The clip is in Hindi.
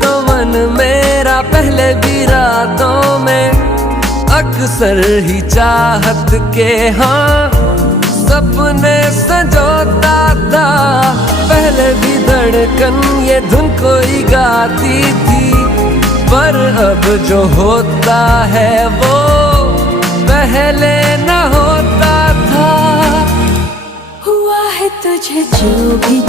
तो मन मेरा पहले भी रातों में अक्सर ही चाहत के हाँ सपने संजोता था। पहले भी धड़कन ये धुन कोई गाती थी, पर अब जो होता है वो पहले न होता था। हुआ है तुझे जो भी